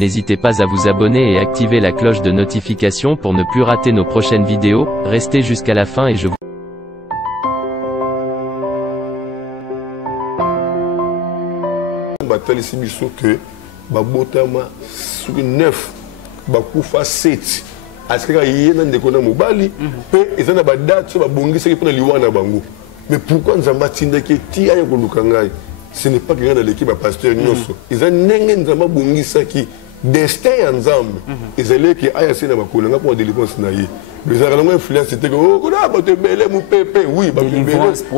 N'hésitez pas à vous abonner et activer la cloche de notification pour ne plus rater nos prochaines vidéos. Restez jusqu'à la fin et je vous... batalisi biso que babotama sur 9 bakufa 7 askaka yena ndeko na mobali pe ezana ba date so babongisa ke pona liwana bango. Mais pourquoi nzamba tindaki ti aya koluka ngai? Ce n'est pas que dans l'équipe à pasteur nyonso ezana nenge nzamba bongisa ki destin ya nzambe ezale ki aya sena bakolanga pour délivrance na ye. Les armes influence c'était que oh kuna bato belé mu pepe oui ba belé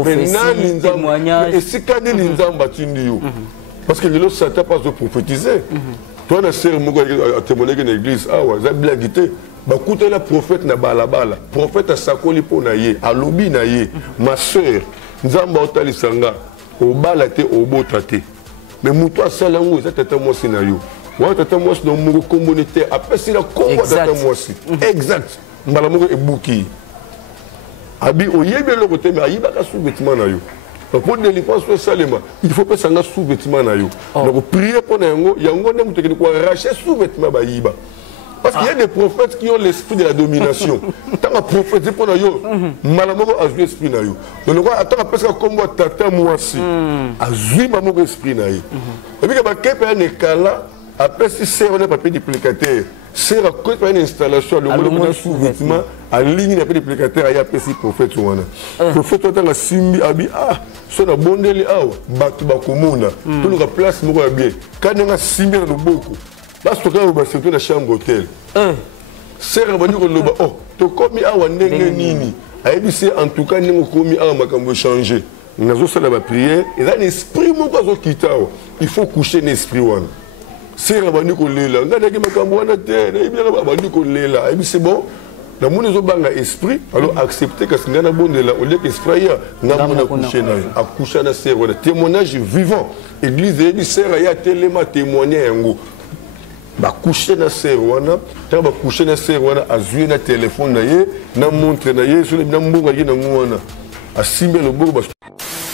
mais nani nzamba et si kani nzamba tindi yo. Parce que le Satan passe de prophétiser. Toi, la sœur, a témoigné dans l'église, ah ouais, ça blaguité. Bah, écoutez la prophète na balabala, prophète a sakoli po na ye, a lobi na ye, ma sœur, nzamba otali sanga, au balate, au botate. Mais moutoua salango, ça tata moi si na yo. Ouais, tata moi si dans mon communauté, après c'est la combo tata moi si. Exact. Mbalamogo e bouki. Abi, oye bien le côté, mais aïe baka sous vêtement na yo. Pour délivrance seulement, il faut que ça soit sous-vêtement na yo. Donc prier pour yango, yango ne muteke ko arracher sous-vêtement ba yiba. Parce qu'il y a des prophètes qui ont l'esprit de la domination. Tant un prophète pour na yo, malamoko a joué esprit na yo. Donc attends parce que comme tata moi si, a joué mamoko esprit na yo. Et puis que ba kepe un écala après si c'est on a papier duplicateur. C'est la côte une installation le monde sous-vêtement à ligne de duplicateur il y a petit prophète wana. Prophète dans la simbi abi ah so na bondeli awa batu bakomona tout le place moko bien. Quand on a simbi na loboko. Là ce que ba surtout na chambre hôtel. C'est revenu ko loba oh to komi awa ndenge nini. Ayebi c'est en tout cas ndenge komi awa makambo changer. Nazo sala ba prière et là l'esprit moko zo kitao. Il faut coucher l'esprit wana. C'est rabani ko lela ngana ke makambo wana te na ibira rabani ko lela et puis c'est bon na moni zo banga esprit alors accepter que ngana bondela au lieu qu'esprit ya ngana coucher na accoucher na sœur wana témoignage vivant église et bi sœur ya telema témoigner yango ba coucher na sœur wana ta ba coucher na sœur wana azui na téléphone na ye na montre na ye sur na mbonga ki na ngwana asimbe le bobo.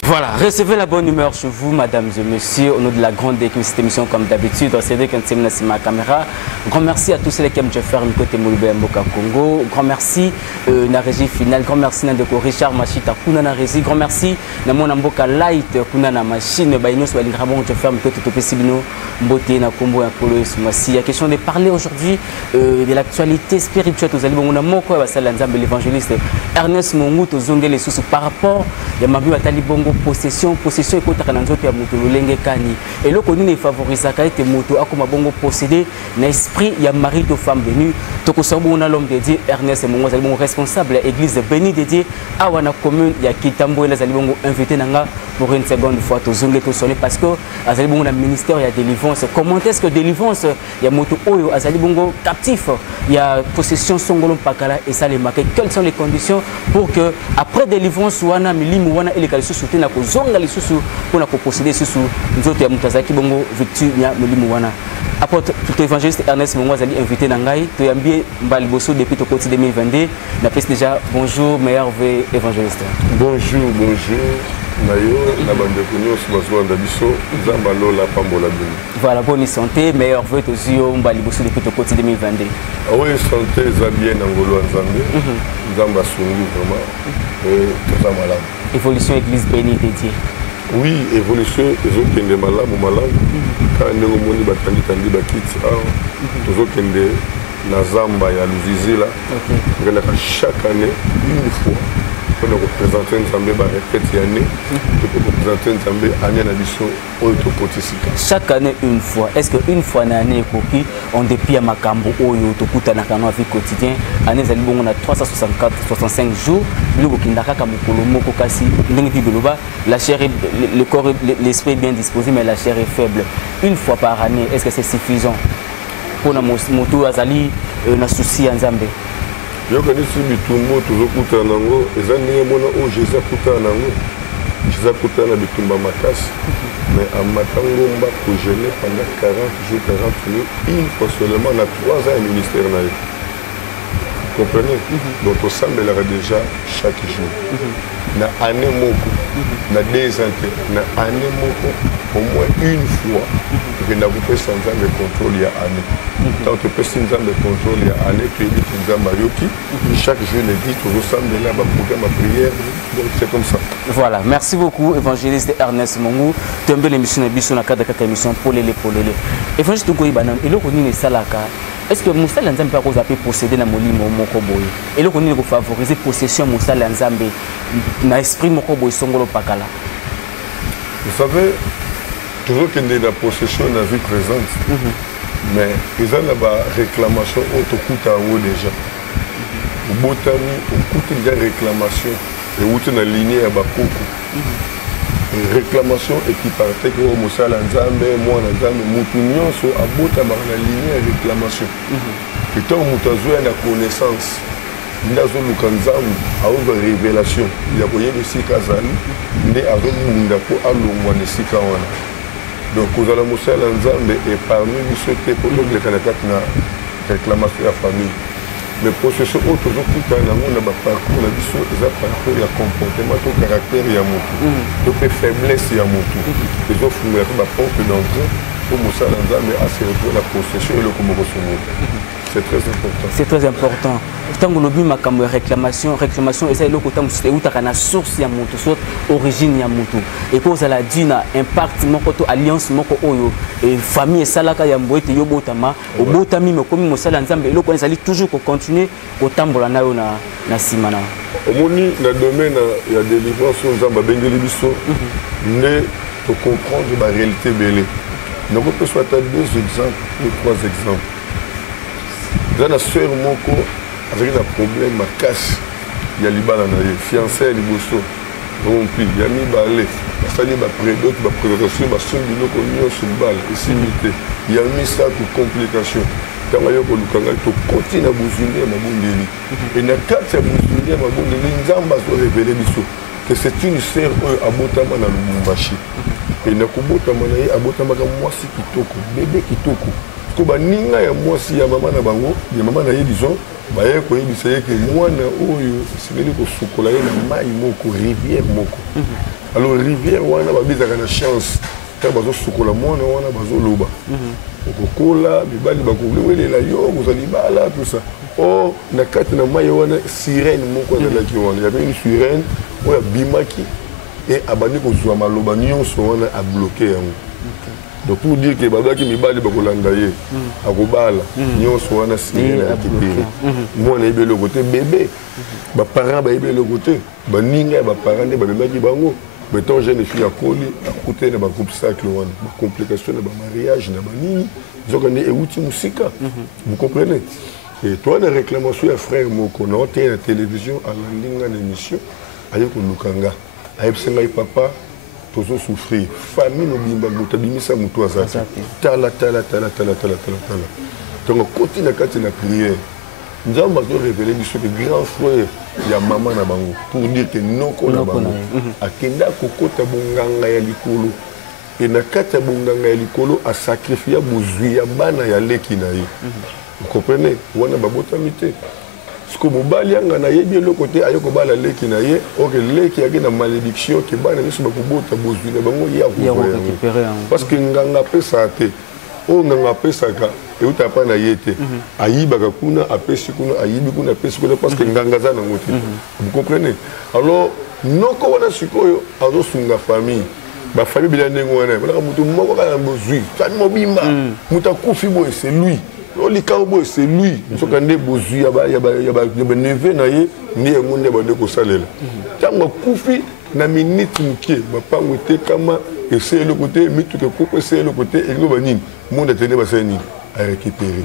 Voilà, recevez la bonne humeur chez vous, mesdames et messieurs, au nom de la grande équipe de cette émission, comme d'habitude. C'est quand c'est ma caméra. Grand merci à tous ceux qui aiment faire une côté Mouloubé Mboka Congo. Grand merci na régie finale. Grand merci na Ndeko Richard Machita Kuna na régie. Grand merci na mon Mboka Light Kuna na machine. Baïno soit les grabons de faire une côté Topé Sibino Mboté na Combo et Polo Soumassi. Il y a question de parler aujourd'hui de l'actualité spirituelle. Vous allez voir mon mot quoi, l'évangéliste Ernest Mongout aux Zongé les sous par rapport à Mabu Atali Bongo. Possession et kotaka na nzoto ya moto lolenge kani et le connu ne favorisaka ete moto akoma bongo posséder na esprit ya mari to femme béni to ko sabu na l'homme de Dieu Ernest Mongo zali bongo responsable ya église béni de Dieu awana commune ya Kitambo et zali bongo invité nanga pour une seconde fois to zonge to sonner parce que azali bongo na ministère ya délivrance. Comment est-ce que délivrance ya moto oyo azali bongo captif ya possession songolo pakala et ça les marquer quelles sont les conditions pour que après délivrance wana milimu wana et les kalisu soutenir zonga lisusu pour posséder susu nzoto ya mutazaki bongo victime ya mulimu wana apôtre tout évangéliste Ernest Mongo azali invité na ngai to yambie mbali boso depuis to côté 2022 na pèse déjà bonjour meilleur vœu évangéliste. Bonjour nayo na bande konyo sobazo ndabiso nzamba lola pambola bino. Voilà, bonne santé, meilleur vœu to zio mbali boso depuis to côté 2022. Ah oui, santé za bien ngolo nzambe. Nzamba sungu vraiment et ça malade. Évolution église bénie de Dieu. Oui, évolution ezokende malamu quand ndenge moni batandi tandi bakiti awa tozokende na zamba ya Luzizila chaque année une fois pour représenter Nzambe ba retraite année pour représenter Nzambe année na biso oyo potisika. Chaque année une fois. Est-ce que une fois na année copie on depuis à makambo oyo to kutana kana vie quotidien année zali bongo na 364 65 jours le kindaka ka mokolo moko kasi ndenge bibeloba la chair le corps l'esprit est bien disposé mais la chair est faible. Une fois par année est-ce que c'est suffisant pour na moto azali na souci ya Nzambe? Yo kanisi bitumbo tozokutana nango ezani mona o Jésus akutana nango Jésus akutana bitumba makasi mais à matango mba ko gêner pendant 40 jours 40 nuits une fois seulement na 3 ans au ministère na yo comprenez? Donc au semble déjà chaque jour. Na année moko, na 2 ans, na année moko, au moins une fois, que na vous sans le contrôle il y a année. Tant que personne sans le contrôle il y a année, tu es dit que chaque jour le dit, tu ressembles là, ma prière, donc c'est comme ça. Voilà, merci beaucoup, évangéliste Ernest Mongou. Tu as une belle émission, dans le cadre de 4 émissions, pour les. Évangéliste Goyi Banam, il est salaka. Est-ce que Moussa Lanzambe peut posséder dans le molimo Mokoboy? Et le connu favoriser possession Moussa Lanzambe dans l'esprit Mokoboy Songolo Pakala. Vous savez, toujours qu'il y a la possession dans la vie présente, mais ils ont la réclamation autocoute en haut déjà. Au botami, au coût de la réclamation, et où tu as la lignée à Bakoko. Réclamation et qui partait que Moussa Lanzambe, moi Lanzambe, Moutounion sont à Botama la lignée à réclamation. Et tant que Moutazo a la connaissance, Nazo Lukanzam a une révélation. Il y a eu des Sikazali, il y a eu des Sikazali. Donc, vous avez Moussa Lanzambe et parmi nous, c'était pour nous les Kanakats na réclamation de la famille. Mais pour ce qui est autre, on a un parcours, il y a parcours, il y a comportement, il y a caractère, il y a moutou. Il y a faiblesse, il y a moutou. Les autres, il y a la porte d'entrée pour Moussa Lanzambe à se retrouver la possession et le Komorosomo. C'est très important. C'est très important. Tant que nous avons réclamation, et ça, le côté où tu as la source, soit origine, et que ça a dit impact, alliance, et famille, et ça, là, il y a un botama, au botami, mais comme Moussa Lanzambe, et le ça toujours continuer au tambour na simana. Au moment dans le domaine, il y a des livres sur Zamba Bengelibiso, mais pour comprendre la réalité belée. Donc, on peut soit 2 exemples ou 3 exemples. Dans la sœur Moko, avec un problème, ma casse, il y a l'Ibala, fiancé à l'Ibosso, rompu, il y a mis balai, il y a mis prédote, il y a présentation, il y a mis sur le bal, il y a mis ça pour complication. Quand on continue à bouger, et dans le cas de bouger, on révéler que c'est une sœur à Botama dans le Mumbashi. Et dans le Botama, à Botama, moi, c'est Kitoko, bébé Kitoko. Ninga ya mwasi ya mama na bango ya mama na ye disons ba ye ko yebisa ye ke mwana oyo sibeli ko sukola ye na mai moko rivière moko alors rivière wana ba bizaka na chance ta bazo sukola mwana wana bazo loba okokola bibali ba ko welela yo kozali bala tout ça oh na kati na mai wana sirène moko na la ki wana ya une sirène oya bimaki et abandi ko zwa maloba nyonso wana a bloquer yango. Donc pour dire que baba qui mibali bakolanda ye akobala nyonso wana sirène à récupérer. Moi na yebe le côté bébé ba parents ba yebe le côté ba ninga ba parents ba bemaki bango mais tant jeune fille à koli à côté na ba groupe sacle wana ba complication na ba mariage na ba nini zokane e outi musika. Vous comprenez? Et toi la réclamation à frère moko na hôtel la télévision à la linga d'émission ayeko lukanga ayebsenga papa toujours souffrir famille no bimba mutabimisa mutu azati tala donc continue na kati na prière nous avons révélé biso que grand frère ya maman na bango pour dire que noko na bango akenda kokota bonganga ya likolo et na kati ya bonganga ya likolo a sacrifier bozwi ya bana ya leki na ye. Vous comprenez? Wana babotamité ce que mobali anga na yebi le côté ayoko bala leki na ye ok leki yaki na malédiction ke bana biso bakobota bozwi na bango ya récupérer parce que nganga pesa te o nganga pesa ka e utapa na yete ayiba ka kuna apesi kuna ayibi kuna apesi kuna parce que nganga za na ngoti. Vous comprenez? Alors noko wana sikoyo azo sunga famille ba famille bilandengo wana bala mutu moko ka bozwi famille mobimba muta kufi boy c'est lui. Oli Kaobo c'est lui. Nous sommes des bozus, il y a neveu naïe, ni un monde de ko salela. Tango kufi na minute mukie, ba pango te kama essayer le côté, mais tout que coupe essayer le côté et nous banin. Monde tenait ba seni à récupérer.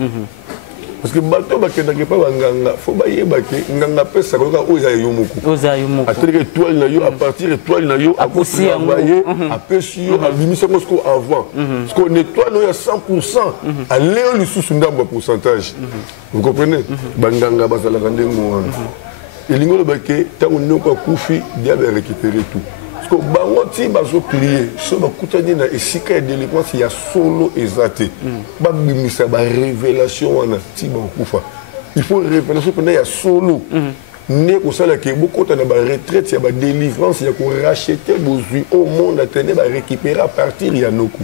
Parce que bateau ba kenda ke pa nganga, faut ba yeba ke nganga pesa ko ka oza yomoko. Oza yomoko. A tel étoile na yo à partir étoile na yo à pousser envoyer à pesi yo à limiter ce avant. Parce qu'on nettoie no ya 100% à léon le sous ndamba pourcentage. Vous comprenez? Banganga basala kandengo wana. Et l'ingolo ba ke tango noko kufi dia ba récupérer tout. Parce que bango ti bazo plier, so ba kutani na esika de délivrance ya solo ezate. Ba bimisa ba révélation wana ti ba kufa. il faut révélation pendant il y a solo né ko sala ke beaucoup de retraite il y a délivrance il y a ko racheter besoin au monde à tenir ba récupérer à partir ya noko.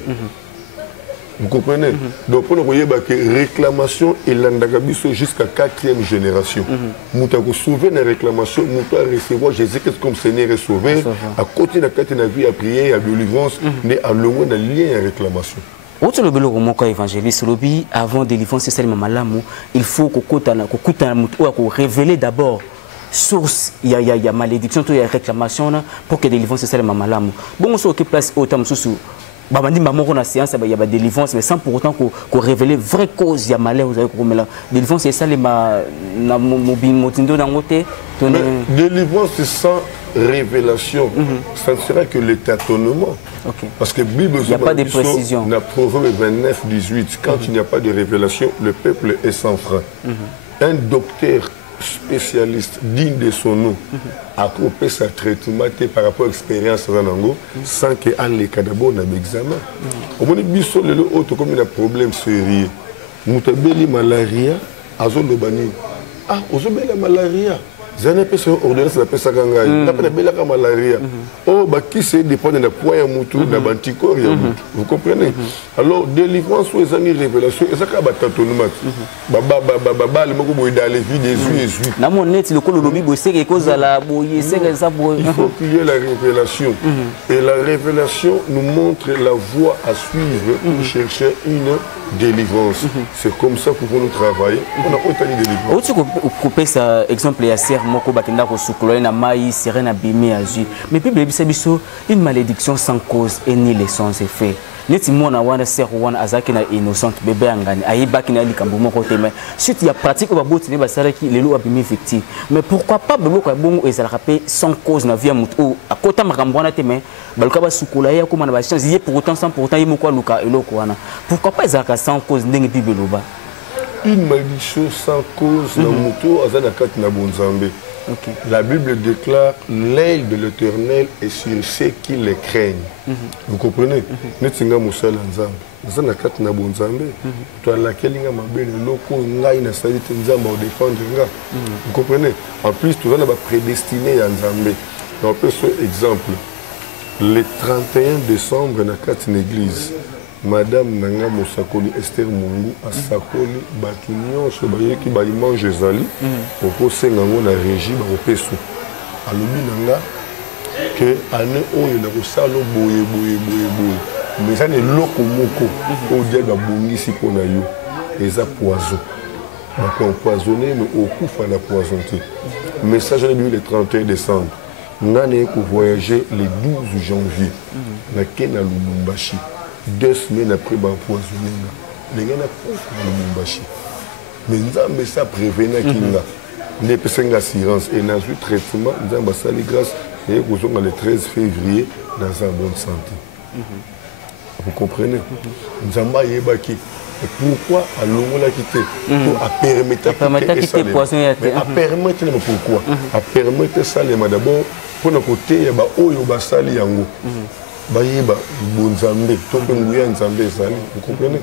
Vous comprenez? Donc, pour nous voyez que réclamation et l'andagabiso jusqu'à 4e génération. Nous avons sauvé la réclamation, nous avons recevoir Jésus-Christ comme Seigneur et Sauveur. À côté de la quête de la vie, à prier, à délivrance, mais à loin de lien à réclamation. Autre le belo comme évangéliste lobby avant délivrance c'est seulement malamu, il faut qu'on révéler d'abord source il y a malédiction il y a réclamation pour que délivrance c'est seulement malamu. Bon on se occupe place autant sous babandi mamoko na séance il y a délivrance mais sans pour autant qu'on révéler vraie cause il y a malheur vous avez comme là délivrance c'est ça les na motindo na ngote délivrance c'est sans révélation ça ne sera que le tâtonnement. Parce que Bible il n'y a pas de précision. Dans Proverbe 29, 18, quand il n'y a pas de révélation, le peuple est sans frein. Un docteur spécialiste digne de son nom a coupé sa traitement par rapport à l'expérience sans qu'il y ait un cadabo dans l'examen. Au moment où il y a comme un problème sérieux, nous avons malaria, ah, vous avez la malaria. J'ai une ordonnance de la Kangai. La malaria. Oh, qui c'est dépend de la poids à moutou, de l'anticorps. Vous comprenez? Alors, délivrance ou les années révélations, et ça, c'est un tâtonnement. Le mot dans les vies des yeux. La monnaie, le colonie, c'est quelque chose à la bouillie, c'est que ça bouille. Il faut qu'il y ait la révélation. Et la révélation nous montre la voie à suivre pour chercher une délivrance. C'est comme ça que nous travailler. On a autant de délivrance. Vous coupez ça, exemple, il y a moko bakenda ko sukolo na mai sirena bimi azu mais puis bebisa biso une malédiction sans cause et ni leçon c'est fait neti mona wana ser wana azaki na innocente bébé angani ayibaki na likambo moko te mais suite ya pratique ba botine ba saraki lelo abimi victime mais pourquoi pas belo ko bongo ezala rapé sans cause na vie mutu akota makambo wana te mais baluka ba sukolo ya ko mana ba chance y pour autant sans pour autant yimoko luka eloko wana pourquoi pas ezala sans cause ndenge bibelo ba une malédiction sans cause dans Mouto, na Bonzambe. La Bible déclare l'œil de l'Éternel est sur ceux qui les craignent. Vous comprenez? Netinga Moussa Lanzambe. Zana kat na Bonzambe. Toi laquelle nga mabele loko ngai na salite nzamba au défendre nga. Vous comprenez? En plus tout ça va prédestiné à Nzambe. Donc on peut ce exemple. Le 31 décembre na kat une église. Madame Nanga Mosakoli Esther Mungu a sakoli batunyo so bayeki ba image ezali pour senga ngona régie ba opeso alobi nanga que ane oyo na kosalo boye mais ça ne loko moko o dia ba bongisi pona yo eza poison ba ko empoisonner mais okufa na poisonné message de le 31 décembre ngane ko voyager le 12 janvier na Kenya Lubumbashi 2 semaines après empoisonné les gens na Lubumbashi mais nzambe ça prévenait kinga ne pesenga assurance et n'a eu traitement nzambe sali grâce et kozonga le 13 février dans une bonne santé. Vous comprenez? Nzamba yebaki pourquoi à longola quitter pour à permettre quitter poisson à permettre pourquoi à permettre ça les d'abord pour le côté ya ba oyo ba sali yango bayeba bonzambe to nguya nzambe sali. Vous comprenez?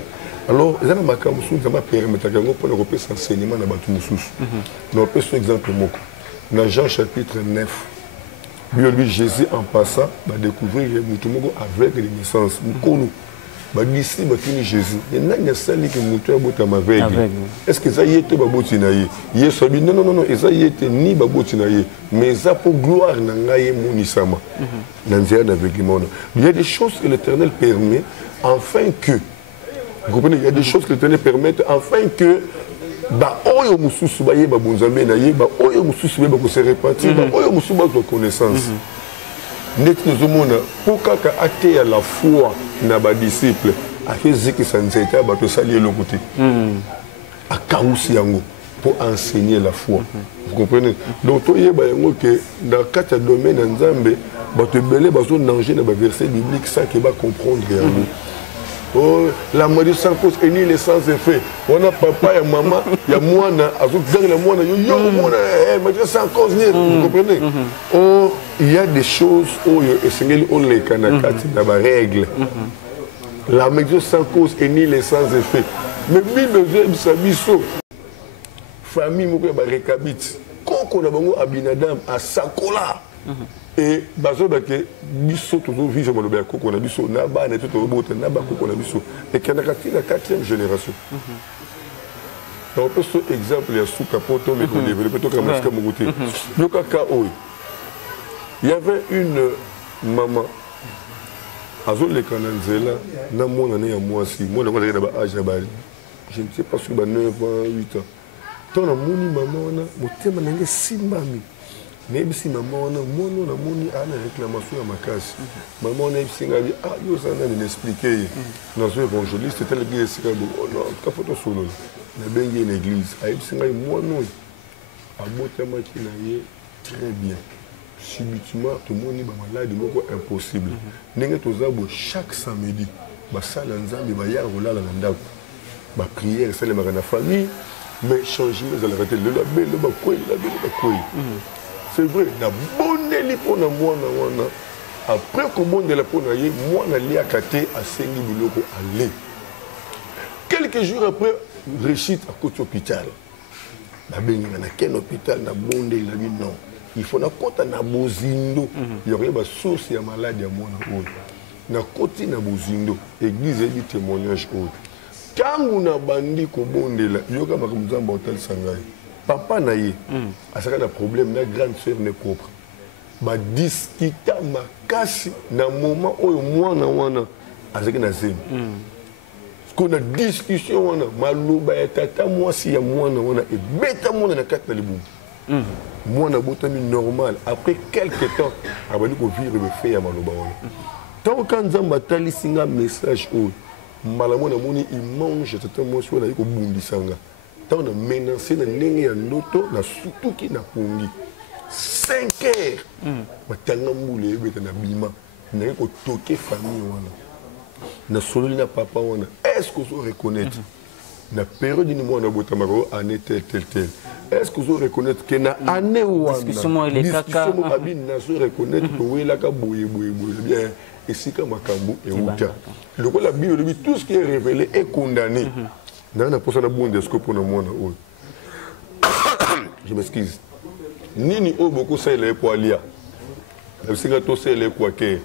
Alors ça m'a kamusu ça m'a permettre yango pour le repérer enseignement na batu mususu. Donc peut un exemple moko dans Jean chapitre 9 lui Jésus en passant va découvrir mutumoko avec les naissances mukolo ba disi ba fini Jésus et nanya sali que mutu abota avec est-ce que ça y était ba botina ye yeso bi non ça y était ni ba botina ye mais ça pour gloire na ngaye monisama dans nzia d'aveuglement. Il y a des choses que l'Éternel permet afin que vous comprenez, il y a des choses que l'Éternel permet afin que ba oyo mususu ba ye ba bonzambe na ye ba oyo mususu ba ko se repentir ba oyo mususu ba ko connaissance. Net nous omona pour kaka até à la foi na ba disciple a fait ziki sanzeta ba to sali le côté. A kausi yango pour enseigner la foi. Vous comprenez? Donc to ye ba yango que dans quatre domaines nzambe ba to belé ba zo danger na ba verset biblique sans que ba comprendre yango. Oh, la malédiction sans cause et ni les sans effet. On a papa et maman, il y a moi, sans cause, vous comprenez? Oh, il y a des choses où on les canacati dans la règle. La malédiction sans cause et ni les sans effet. Mais Bible veut sa biso. famille moko ba rekabit koko na bango Abinadam à Sakola et bazo ba ke biso to vivre mo ba koko na biso na ba na to bota na ba koko na biso et kana kati la 4e génération. Donc pour ce exemple il y a Souka Poto mais qu'on développe to comme ça mon côté. Le kaka il y avait une maman Azol le Kananzela na mona ne ya mwasi mona ko na ba âge ba je ne sais pas sur 9 ans 8 ans. Tant na moni maman na motema na nge simbami. Mais si maman na mono na moni ana réclamation ya makasi. Maman na singa bi yo ça na m'expliquer. Dans un évangéliste tel que c'est comme non ka photo solo. Na bengi une église. Aïe singa mono abotema ki na ye très bien. Subitement tout le monde est malade c'est impossible ndenge tozabo chaque samedi basala nzambe baya rolala na ndako ba prière c'est la famille mais changement za la rete le label le bakoy la belle bakoy c'est vrai na boneli pona mwana wana après ko bondela pona ye mwana li akate asengi biloko aller quelques jours après Rechit à côté hôpital na bengi na ken hôpital na bondela bi non il faut na kota na bozindo il y aurait ba source ya malade ya mwana oyo na koti na bozindo église et témoignage oyo kangu na bandi ko bondela yoka makamuzamba hotel sangai papa na ye asaka na problème na grande sœur ne propre ba discuta makasi na moment oyo mwana wana azaki na zemi qu'on a discussion wana maloba ya tata mwasi ya mwana wana e beta mwana na kati na libumu moi na botami normal après quelques temps abali ko vivre le fait ya maloba wana tant quand nzamba tali singa message o malamo na moni il mange tata moi so na ko bundisanga tant na menacer na ndenge ya ndoto na surtout ki na pongi 5 heures batanga mbule ebeta na bima na ko toquer famille wana na solo na papa wana est-ce que vous reconnaître na période ni moi na botamako année tel est-ce que vous reconnaître que na année ou discussion les kaka abin na se reconnaître que oui la ka boye bien et si ka makambo et outa le quoi la Bible dit tout ce qui est révélé est condamné na pour ça na bon descope na moi na je m'excuse nini o beaucoup ça les poilia le singa to c'est les quoi que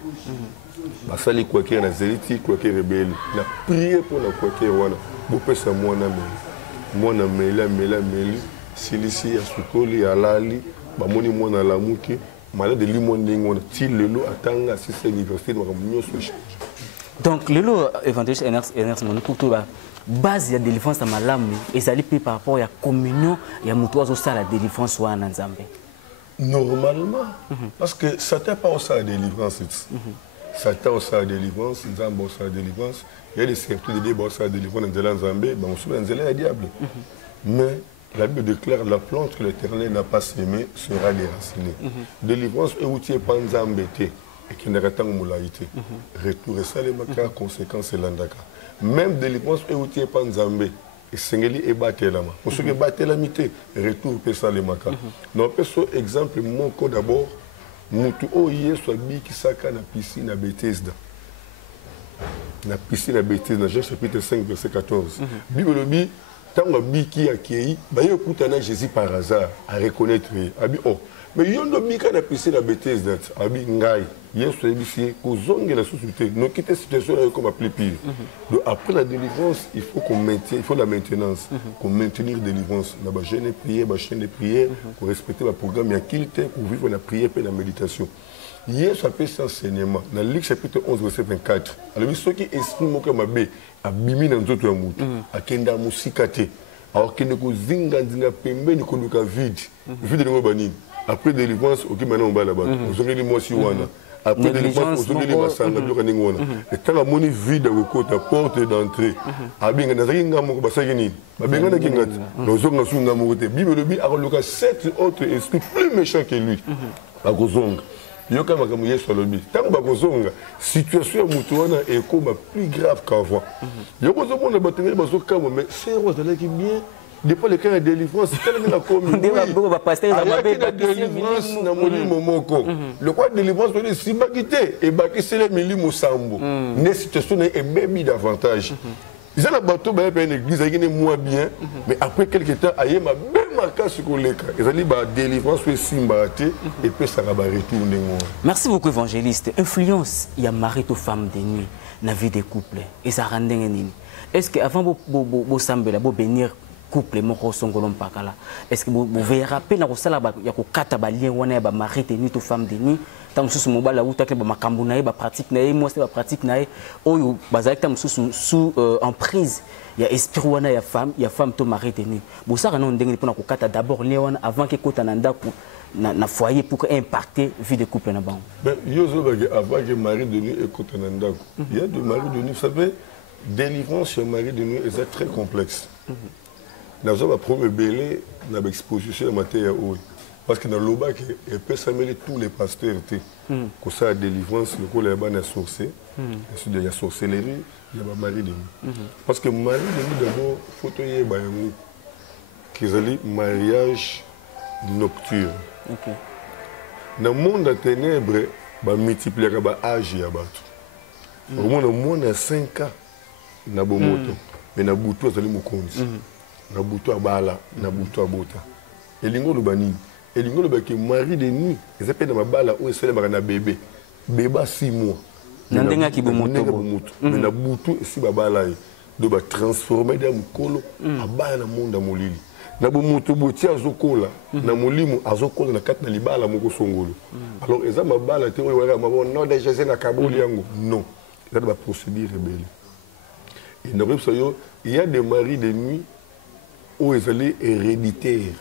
basali quoi que na zeliti quoi que rebelle na prier pour la quoi que wana bopesa mwana mela silisi ya sukoli ya lali bamoni mwana lamuki malade limon ndingo ti lelo atanga si c'est université wa mnyoso. Donc lelo évangéliste Ernest Monoko to ba base ya délivrance ya malamu ezali pe par rapport ya communion ya mutu azo sala délivrance wana nzambe normalement parce que Satan pas au sala délivrance Satan au sala délivrance nzambe au sala délivrance il y a des certitudes de débat au sala délivrance dans nzambe ba musu nzela ya diable mais la Bible déclare la plante que l'Éternel n'a pas sémée sera déracinée. Délivrance et outil pas nzambete et qui n'a pas moulaïté. Retour et ça les maka conséquences landaka. Même délivrance et outil pas nzambe et sengeli et batelama. Pour ceux qui batelamité retour et ça les maka. Non perso exemple mon co d'abord mutu oye soit bi qui saka na piscine à Bethesda. Na piscine à Bethesda Jean chapitre 5 verset 14. Bible dit tant que biki akei ba yo kutana Jésus par hasard à reconnaître abi oh mais yondo bika na piscine na Bethesda abi ngai yesu ebisi ko zonge la société no quitter situation comme appeler pire donc après la délivrance il faut qu'on maintienne il faut la maintenance qu'on maintenir délivrance na ba jeûne prière ba chaîne de prière pour respecter le programme ya kilte pour vivre la prière et la méditation. Hier, ça peut s'enseignement. Dans Luc chapitre 11, verset 24. Alors, ceux qui estiment que ma bé a bimi dans d'autres mots, à kenda musikate, alors qu'il ne ko zinga pembe ni ko luka vide, vide de bani. Après délivrance, ok maintenant on va là-bas. Vous aurez les mois si wana. Après délivrance, vous aurez les masanga du kaningo wana. Et tant la moni vide au côté porte d'entrée. Abinga na zinga mo ko basaki ni. Babenga na kinga. Nous zonga sunga mo côté. Bible le bi a luka 7 autres esprits plus méchants que lui. A kozonga. Yoka makamu yesu alobi tant bakozonga situation mutu wana ekoma plus grave qu'avant yoko zomona batengeli bazokama mais c'est rose qui bien depuis le cas de délivrance tellement la commune ba pasteur za mabe ba délivrance na molimo moko le quoi délivrance on est si bakité et bakisele milimo sambo ne situation est même davantage ils ont la bateau ba une église qui est moins bien mais après quelque temps ayema makasi koleka ezali ba délivrance pe simbate et puis ça va retourner moi. Merci beaucoup évangéliste. Influence il y a mari to femme de nuit na vie des couples et ça rend nini. Est-ce que avant bo sambela bo bénir couple moko songolom pakala est-ce que vous verrez pe na ko sala ba ya ko kata ba lien wana ba mari de nuit to femme de nuit tant mususu mobala uta ke ba makambu na ye ba pratique na ye moi c'est ba pratique na ye oyo bazali tant mususu sous emprise ya esprit wana ya femme to mari de nuit bo sara non ndenge pona ko kata d'abord lien wana avant que kota na ndako na foyer pour impacter vie de couple na bango. Ben yozo ba avant que mari de nuit et kota na ndako il y a des maris de nuit, vous savez, délivrance chez mari de nuit est très complexe. Nous avons premier belé dans l'exposition de matière haute. Parce que dans le bas, il peut s'améliorer tous les pasteurs. Comme ça, la délivrance, le coup, il y a sorcier, il y a sorcellerie, il y a mari de nuit. Parce que mari de nuit, d'abord, il faut qu'il y ait un mariage nocturne. Dans le monde des ténèbres, il y a multiplié l'âge. Au monde, il y a 5 ans, il y a moto. Mais il y a beaucoup de gens. Na buto abala na buto abota elingo lobani elingo lobaki mari de nuit ezapé na mabala o esele na bébé bébé 6 mois na ndenga ki bomoto mais na buto esi babala yi do ba transformer da mukolo abala na monde molili na bomoto boti azokola na molimo azokola na kati na libala moko songolo alors eza mabala te o wala mabo non de Jésus na kaboli yango non eza ba procédure rebelle et na il y a des maris de nuit où ils sont héréditaires.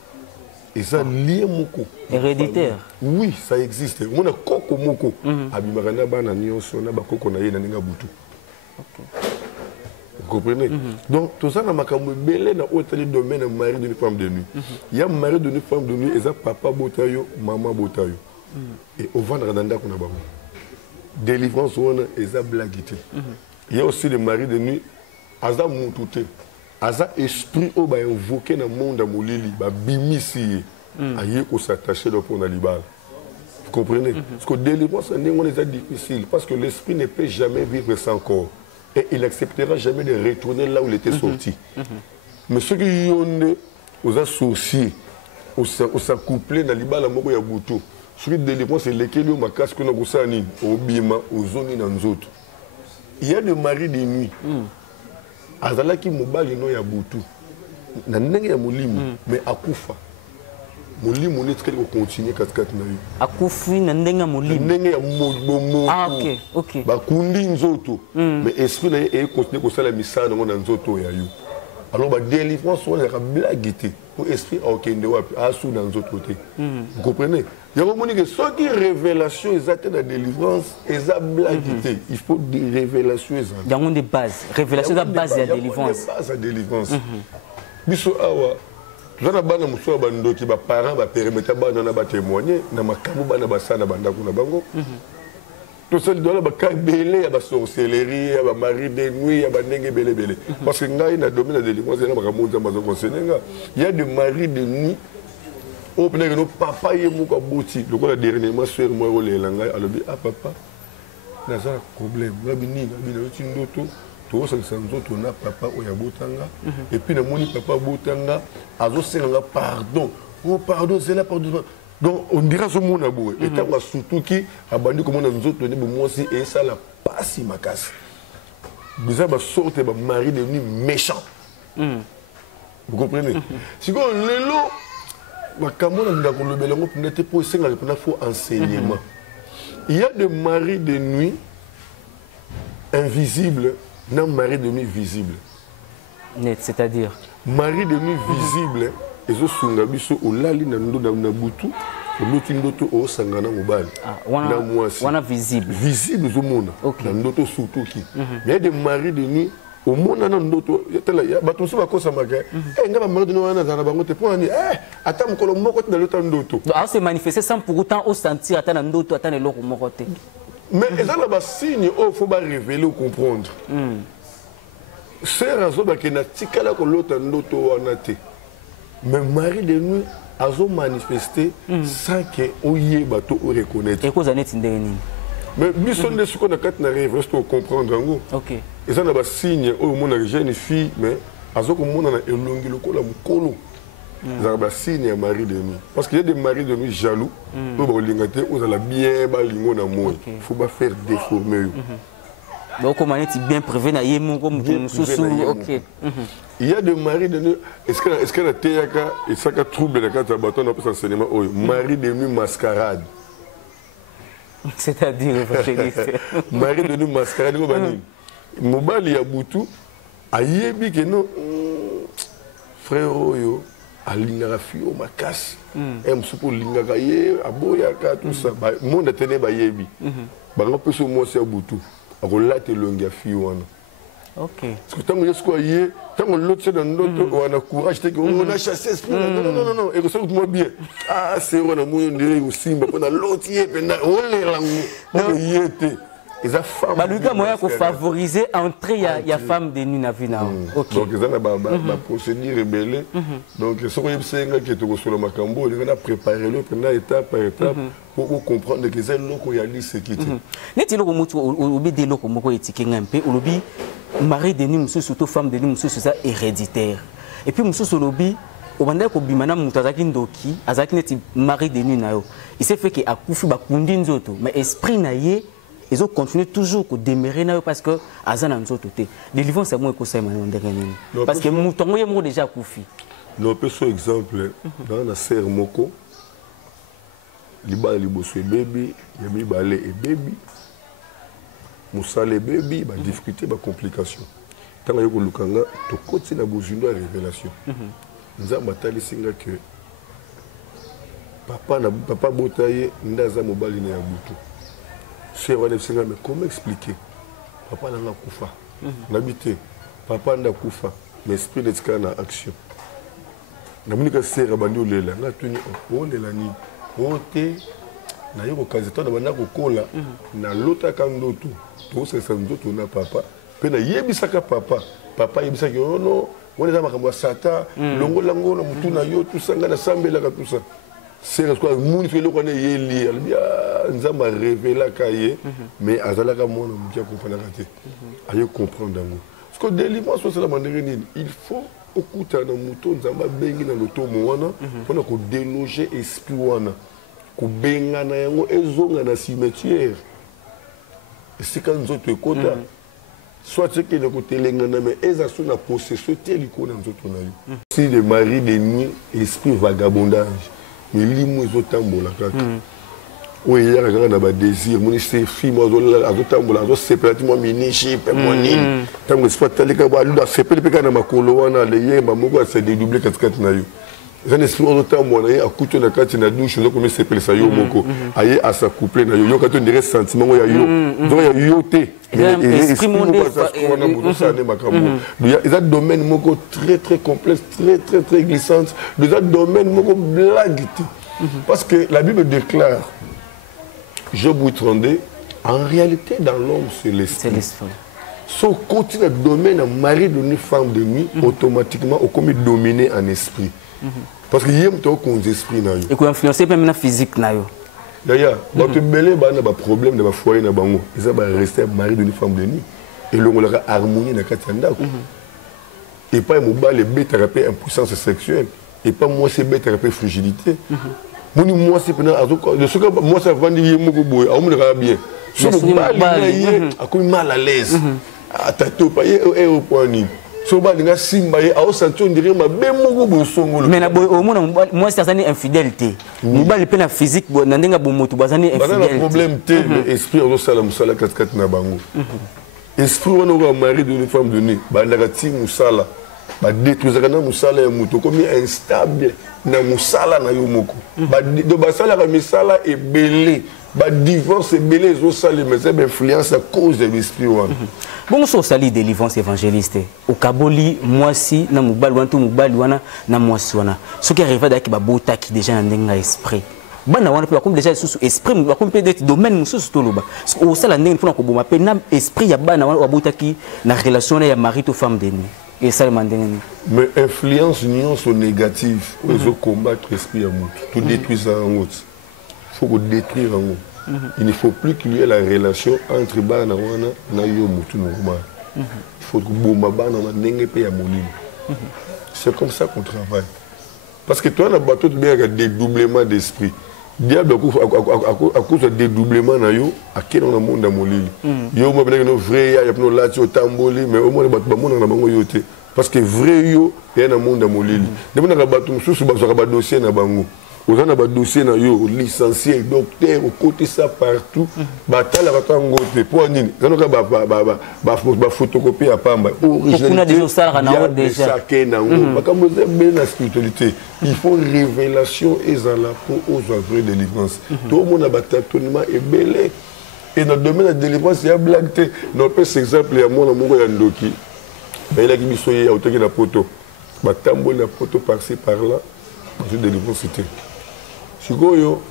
Et ça, lié moko. Héréditaire? Oui, ça existe. On a koko moko. Abimarana bana nyonso na bakoko na ye na ninga butu. Vous comprenez? Donc, tout ça, na makambo belé na hôtel domaine mari de femme de nuit. Il y a mari de femme de nuit, et ça papa botayo, maman botayo. Et au vendre dans ndako na bango. Délivrance on et ça blaguité. Il y a aussi des maris de nuit, aza mutute. Aza esprit au ba invoqué dans le monde molili ba bimisi aye ko s'attacher dans la libale. Vous comprenez? Parce que délivrance c'est difficile parce que l'esprit ne peut jamais vivre sans corps et il n'acceptera jamais de retourner là où il était sorti. Mais ceux qui ont aux associés aux s'accoupler dans libale moko ya buto. Ceux qui délivrance c'est lesquels au makas que na sani au bima aux zones dans autres. Il y a des maris de nuit. Azalaki mobali no ya butu na ndenge ya molimo mais akufa molimo ne tsike ko continuer katikati na yo akufi na ndenge ya molimo ndenge ya momo OK ba kundi nzoto mais esprit na e continuer ko sala misana ngona nzoto ya yo alors ba délivrance on la blagité pour esprit okende wapi asu na nzoto te vous comprenez il y a moni que ce qui révélation exacte de la délivrance est blagité il faut des révélations exactes il y a des bases révélation de base de la délivrance base de délivrance biso awa zana bana muso bandoki ba parents ba permettre bana na ba témoigner na makambo bana basana bandako na bango tout ça doit ba kabele ya ba sorcellerie ya ba mari de nuit ya ba ndenge belé parce que ngai na domaine de délivrance na ba monza mazo conseiller il y a des maris de nuit au pneu no papa ye moko boti lokola dernièrement soeur moi olela ngai alobi ah papa na ça problème ngabi nini ngabi na yoti ndoto to ça nzoto na papa oya botanga et puis na moni papa botanga azo senga pardon oh pardon c'est là pardon donc on dira ce monde aboué et tant surtout qui abandi comme on nzoto ne moi aussi et ça la passe makasi bizarre ba sorte ba mari de nuit méchant vous comprenez si on lelo enseignement. Il y a des maris de nuit invisibles, non maris de nuit visibles. C'est-à-dire mari de nuit visible, et ce sont des gens qui sont visibles. Visibles au monde. Il y a des maris de nuit. Au monde, il y a des gens qui sont se manifester sans pour autant sentir que mais il y a des signes qu'il faut révéler ou comprendre. C'est raison que mais Marie de nuit a manifesté sans que Oye bateau reconnaître. Mais nous sommes ce qu'on a quatre rêves, reste au comprendre. OK. Et ça n'a pas signe au monde jeune fille mais azo ko mona na elongi lokola mukolo ça signe un mari de nuit. Parce qu'il y a des maris de nuit jaloux, vous allez bien, il faut pas faire déformer. Donc, comment est-ce bien prévu na yemo comme OK. Il y a des maris de nuit. Est-ce que la théâtre et ça a trouble dans le bâton on peut s'enseigner mari de nuit mascarade. C'est-à-dire évangéliste. Mari de nuit mascarade ko bani. Mobali ya butu ayebi que non frère oyo alingaka fio makasi. Aime pour lingaka ye aboyaka tout ça. Monde tene ba yebi. Bango peso mo se butu. Akolate longi ya fio wana. OK. Parce que tant que je suis tant que l'autre c'est dans l'autre on a courage on a chassé esprit. Non et que ça moi bien. Ah c'est on a mon dirait aussi mais on a l'autre on les langues. On y était. Et ça femme. Bah lui moyen pour favoriser entrer ya femme de nuit na vie na. OK. Donc ça na ba procédure rebelle. Donc ce qu'on c'est que tu sur le makambo, on a préparé le pendant étape par étape pour comprendre que c'est loko ya li sécurité. Neti loko mutu obi de loko moko etiki ngampe olobi mari de nuit mususu surtout femme de nuit mususu ça héréditaire. Et puis mususu olobi obanda ko bimana mutu azaki ndoki azaki neti mari de nuit na yo. Il s'est fait que akufi bakundi nzoto mais esprit na ye ils ont continué toujours à demeurer parce que Azan nzoto te. Délivrance c'est moi que ça parce que moutongo ye mo déjà kufi. Non peu sur exemple dans la serre moko liba liboso bébé yami balé et bébé musale bébé ba difficulté ba complication. Tant que lukanga to koti na bojundo révélation. Nzamba tali singa que papa botaye ndaza mobali na ya butu. Mais comment expliquer? Papa n'a pas koufa. N'habité. Papa n'a pas koufa. Mais l'esprit de tika na action. Na munika sera bandi olela. Na tuni olela ni. Ote na yoko kazito na banda kokola na lota kandoto. To se sandoto na papa. Pe na yebisaka papa. Papa yebisaka yo no. On est dans makambo sata. Longo lango na mutu na yo tout ça ngana sambela ka tout ça. C'est quoi mon fait le connaît yeli albia nzamba révéla kaye mais azalaka mon mkia comprendre raté ayo comprendre dango parce que délivrance c'est la manière il faut okuta na muto nzamba bengi na loto mwana pona ko déloger esprit wana ko benga na yango ezonga na cimetière c'est quand nzoto ekota soit ce qui ne côté lengana mais ezaso na possession teli ko na nzoto na yo si le mari de nuit esprit vagabondage mais limo ezotambola kaka oyo eyaka na badésir moni se fille mo azotambola azosepela ti mwa minishi mpe mwa nini ntango esprit atalika aluda asepeli mpe kaka na makolo wana aleyemba moko ase dédouble katikati na yo eza na esprit ozotambola ye akuti na kati na douche ozokomi esepelisa yo moko aye asacouple na yo yoka to ndire sentiment ngo ya yo donc ya yo te ils ont domaine moko très complexe, très glissante. Ils ont domaine moko blague. Parce que la Bible déclare, Job 8:32, en réalité dans l'homme c'est l'esprit. Son continue de domaine en mari de nuit, femme de nuit, automatiquement au commis dominé en esprit. Parce qu'il y a un esprit na yo. Et qu'on influencer même la physique na yo. D'ailleurs, quand tu belé ba na ba problème de ba foyer na bango, ils ont rester mari de nuit, femme de nuit. Et le on a harmonie na katanda. Et pas mobile bête thérapie impuissance sexuelle et pas moi c'est bête thérapie fragilité. Moi c'est pendant de ce que moi ça vend dire moko boy, on me regarde bien. Sur le a comme mal à l'aise. À tato pas et au point ni. Soba dinga simba ye a senti on dirait ma be moko bo songolo. Mais na boy au monde moi c'est ça ni infidélité. Mobile pe na physique bo na ndenga bo moto bazani infidélité. Le problème té esprit on sala musala katkat na bango. Esprit on a mari de une femme de nuit, ba ndakati musala. Ba détruisaka na musala ya moto comme instable na musala na yo moko. Ba de basala ka misala ebelé. Ba divorce ebelé zo sala mais c'est influence à cause de l'esprit wana. Bon so sali délivrance évangéliste. Au Kaboli moisi na mobali wana to mobali wana na moisi wana. Ce qui arrive daki ba botaki déjà na ndenga esprit. Bana wana pe comme déjà sous esprit ba comme peut être domaine mususu to loba. Au sala ndenge fona ko boma pe na esprit ya bana wana botaki na relation na ya mari to femme de nuit. Et ça, mais influence union sont négatives. Il faut combattre l'esprit à l'autre. Tout détruire ça en autre. Il faut détruire en autre. Il ne faut plus qu'il y ait la relation entre Bana et Nayomutu normal. Il faut que Bomba Bana n'ait pas à mon. C'est comme ça qu'on travaille. parce que toi na bateau tu bien un dédoublement d'esprit diable à cause de dédoublement na yo à quel on a monde dans molili yo mo bien no vrai ya no lati au tamboli mais au moins bato ba monde na bango yote parce que vrai yo ya na monde dans molili de na bato mususu ba zo ba dossier na bango aux gens ba dossier na yo licencié docteur au côté ça partout batala ba tangote pour nini zanoka ba photocopie à pamba originalité déjà ça que na ngo comme la spiritualité il faut révélation et za la pour aux œuvres de délivrance tout le monde a batatonnement et belé et dans le domaine de délivrance il y a blague non pas cet exemple il y a mon amour ya ndoki mais il a qui bisoye ya autoki na poto ba tambo na poto par-ci par-là de délivrance c'était sikoyo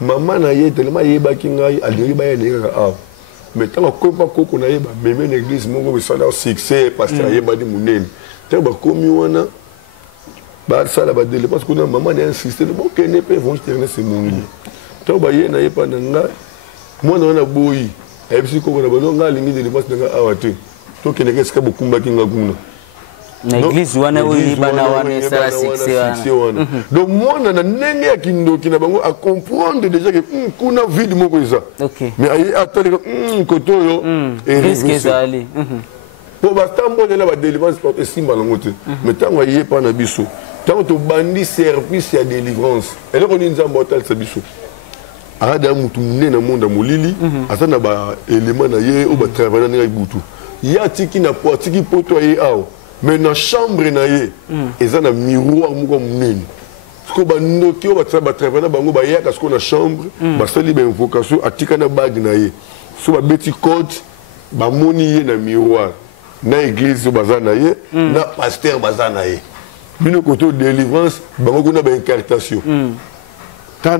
maman na ye tellement yebaki ngai aliri ba yene kaka awa mais tant ko pa koko na yeba meme na église mongo be sala succès pasteur yeba di munene tant ba komi wana ba sala ba délai parce que na maman a insisté bon que ne peut vont terminer ce monde tant ba ye na yepa na ngai moi na boyi ayebisi koko na ba ngai lingi de dépense na awa te to ke ne ke ska bokumba kinga kuna na église wana oyi bana wana sala succès wana donc moi na ndenge ya kindoki na bango à comprendre déjà que kuna vide moko ça mais ayi atali koto yo et risque ezali pour bastambo na ba délivrance porte simba lango te mais tango ayi pa na biso tango to bandi service ya délivrance et là on dit nzambo tal sa biso ada mutu ne na monde molili asana ba élément na ye o ba travailler na butu ya tiki na portiki poto ayi awo mais dans la chambre, il y a un miroir. Parce que dans la chambre, il y a une vocation à tirer une bague. Si un petit code, il y a un miroir. Dans l'église, il y a un pasteur. Il y a une délivrance, il y a une incartation. Ça,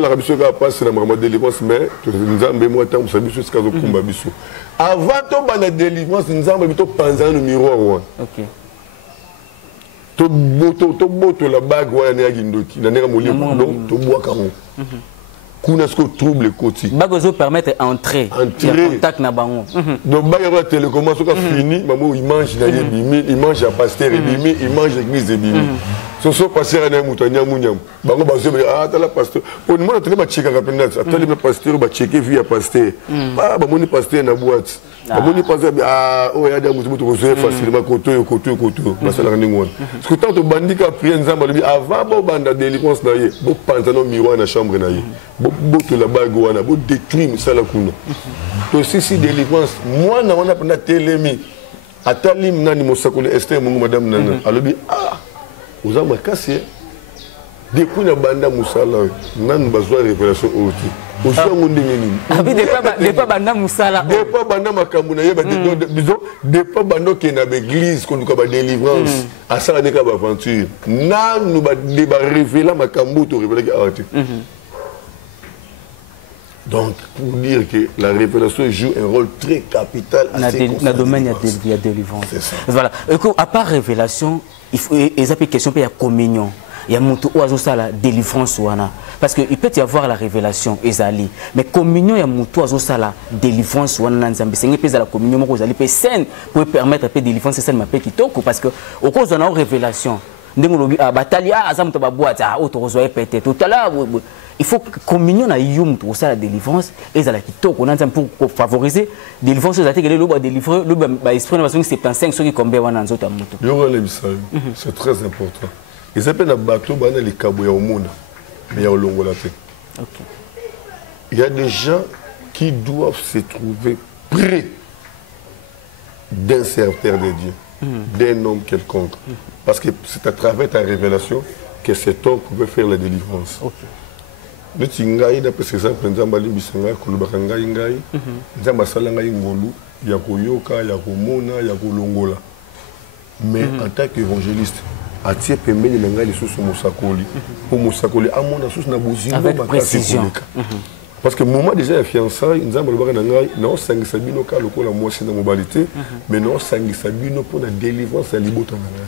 la rabbin a passé dans la délivrance, mais nous avons moi tant que nous sommes combat. Avant la délivrance, nous avons pensé dans le miroir. Ok. Tu as la bague, tu as la trouble côté. Bague permettre d'entrer. Contact na bango. Donc bague va télécommande fini, maman il mange na yebimi, il mange à pasteur yebimi, il mange l'église yebimi. Ce sont passés à Moutania Mouniam. Bango bazo ah t'as la pasteur. Pour nous on a tellement checker rapidement. Attends le pasteur va checker via pasteur. Ah ba moni pasteur na boîte. Ba moni pasteur ah oh ya damu tu reçoit facilement koto. Ba ça la ndingona. Parce que tant to bandika prier nzamba le avant ba banda délivrance na ye. Bo pantalon miroir na chambre na ye. Bo to la bague wana, bo détruire ça la kuna. To si délivrance moi na on a pena telemi. Atalim nani mosakole Esther mungu madame nana. Alobi ah vous avez cassé. Depuis la bande Moussala, nous avons besoin de révélation au aussi. Des pas bande Moussala. Des pas bande Makamuna, disons, des pas bande qui est dans l'église, qu'on nous a délivrance, à ça, on a une aventure. Nous avons révélé Makambu, tu révélé donc, pour dire que la révélation joue un rôle très capital dans le domaine de la délivrance. Voilà. À part révélation, il faut une question de la communion. Il y a la délivrance. Parce qu'il peut y avoir la révélation, mais communion, il y a la délivrance. C'est la communion qui est saine pour permettre de délivrance. C'est ça parce que au cause de la révélation, il faut que communion na yum pour ça la délivrance et la kitoko on entend pour favoriser délivrance aux attaques le délivrer le esprit na 75 ceux qui combien wana nzoto moto c'est très important ils appellent na bateau bana les kabo ya omona mais ya olongola te. OK. Il y a des gens qui doivent se trouver près d'un serviteur de Dieu, d'un homme quelconque. Parce que c'est à travers ta révélation que cet homme pouvait faire la délivrance. OK. Le tingai d'après ces exemples, nzamba limbisanga kolobaka ngai ngai, nzamba sala ngai ngolu, ya koyoka, ya komona, ya kolongola. Mais en tant qu'évangéliste, atie pembeni na ngai lisusu mosakoli, pour mosakoli amona susu na bozingo makasi koleka. Parce que moment déjà ya fiançailles, nzamba lobaka na ngai, na sangisa bino ka lokola mwasi na mobilité, mais na sangisa bino pour la délivrance ya libota na ngai.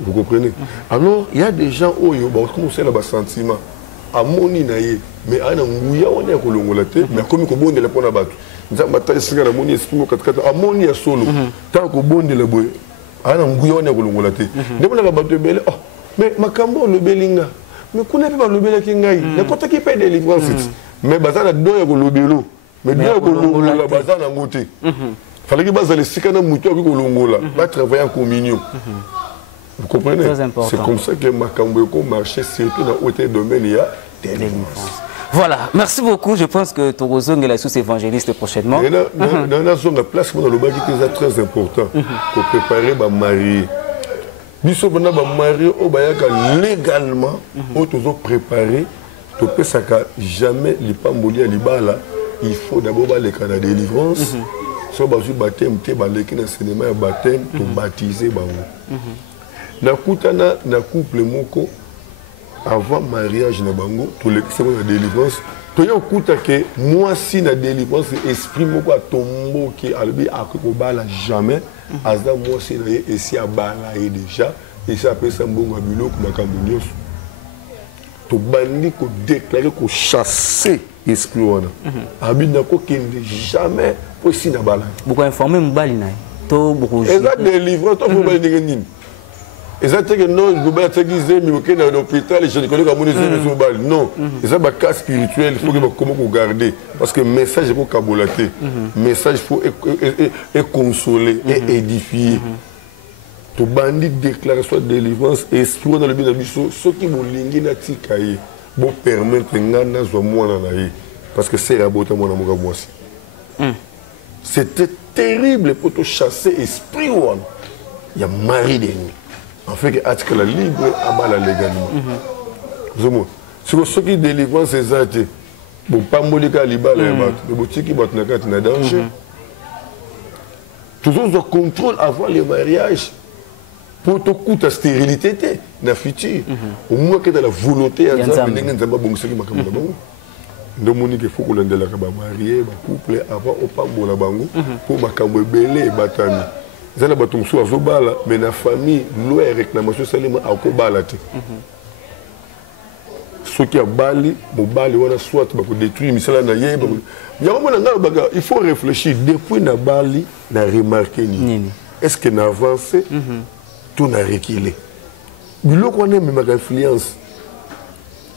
Vous comprenez? Alors, il y a des gens où ils ont commencé à sentiment. Amoni naye mais ana nguya wana ko longola te mais comme ko bondela pona batu nzamba ta singa na moni espimo katikata amoni ya solo tant ko bondela boye ana nguya wana kolongola te ndemona ka bato ebele oh mais makambo lobelinga mais kuna pe balobelaki ngai nakotaki pe délivrance mais bazana doya kolobelo mais doya kolongola bazana ngote fallait que bazale sikana muto ko kolongola ba travailler en communion. Vous comprenez? C'est comme ça que makambo ko marché surtout dans autre domaine il y a délivrance. Voilà, merci beaucoup. Je pense que Torozong est la sous-évangéliste prochainement. Dans la zone de place, dans le bas, c'est très important pour préparer ma mariée. Biso bana ba marié au bayaka légalement, au toujours préparé, to pesaka jamais li pamboli libala, il faut d'abord ba les cas de délivrance. So ba ju baptême te ba leki na cinéma ya baptême to baptiser bango. Na kutana na couple moko avant mariage na bango to leki c'est la délivrance. To yo kuta ke moi si na délivrance esprit moko atombo ki albi akoko bala jamais. Azda moi si na ye esi abala ye déjà et ça appelle ça mbongo biloko makambo nyonso. To bandi ko déclarer ko chasser esprit wana. Abi na ko kende jamais pour si na bala. Beaucoup informer mbali na to beaucoup. Et ça délivrance to mbali nini. Et ça que non, je vais te dire mais OK dans l'hôpital je ne connais pas mon mbali. Non, et ça ba cas spirituel, il faut que comment garder parce que message il faut cabolater. Message il faut consoler et édifier. To bandi déclaration de délivrance et soit dans le bien de biso ceux qui vont lingi na tikaye bon permettre ngana zo mwana na ye parce que c'est la beauté mwana moka mwasi. C'était terrible pour te chasser esprit one. Il y a mari d'ennemi. En fait que article la libre abala légalement. Zomo. Sur ceux qui délivrance ces actes bon pas molika libala ya bato de botiki bato na kati na danger. Toujours le contrôle avant le mariage. Pour te coûter la stérilité, la future. Au moins que dans la volonté, il y a des gens qui sont il faut que l'on ait marié, couple, avant, au pas bon la bango, pour ma cambo belé et batami. Ils ont battu sur Zobala, mais la famille, l'oué réclamation seulement à Kobalate. Ceux qui ont bali, mon bali, on a soit pour détruire, il faut réfléchir. Depuis na bali, na remarqué ni. Est-ce qu'il a avancé? Tout n'a reculé. Mais là, on a même influence.